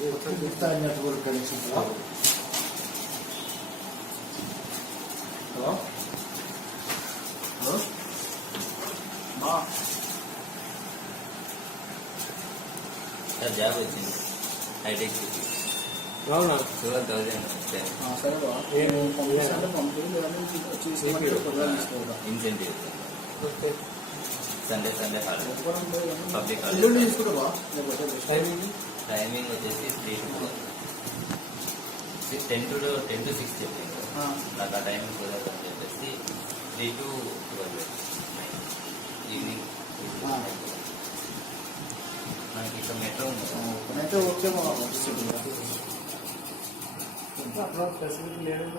Network connection. Hello hello job వచ్చింది hitech city. అవునా? 12,000 సరే ఇన్సెంటివ్. సండే హాలిడే, పబ్లిక్ ఎల్లుండి తీసుకుంటావా? టైమింగ్ వచ్చేసి 3 to 10 to 6 చెప్పింది. నాకు ఆ టైమింగ్ కుదరదని చెప్పేసి 3 to 12 ఈవినింగ్. మనకి ఇక్కడ మెట్రో ఉంది. అయితే ఓకే అట్లా ఫెసిలిటీ లేదు.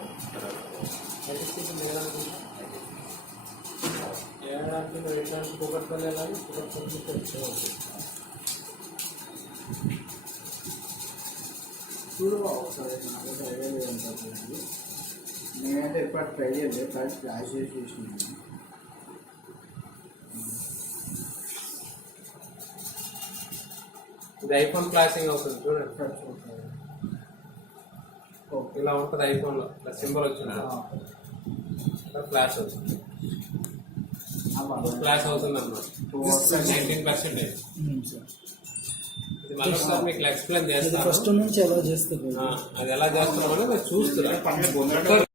ఏడాది ఎట్లాంటి కూకట్పల్లి వెళ్ళాలి, కూకట్పల్లి వచ్చేవాళ్ళు చూడవా ఒకసారి. నేనైతే ఎప్పుడు ట్రై చేయలేదు, కానీ క్లాస్ చేసినాను. ఇది ఐఫోన్ ఫ్లాషింగ్ అవుతుంది చూడండి. ఇలా ఉంటుంది ఐఫోన్లో, ఇలా సింబల్ వచ్చింది ఫ్లాష్ అవుతుంది. ఫ్లాష్ అవుతుంది అన్నమాట 19%. ఇది మళ్ళీ మీకు ఎక్స్ప్లెయిన్ చేస్తాను. ఫస్ట్ నుంచి ఎలా చేస్తారు, అది ఎలా చేస్తున్నామని చూస్తున్నారు.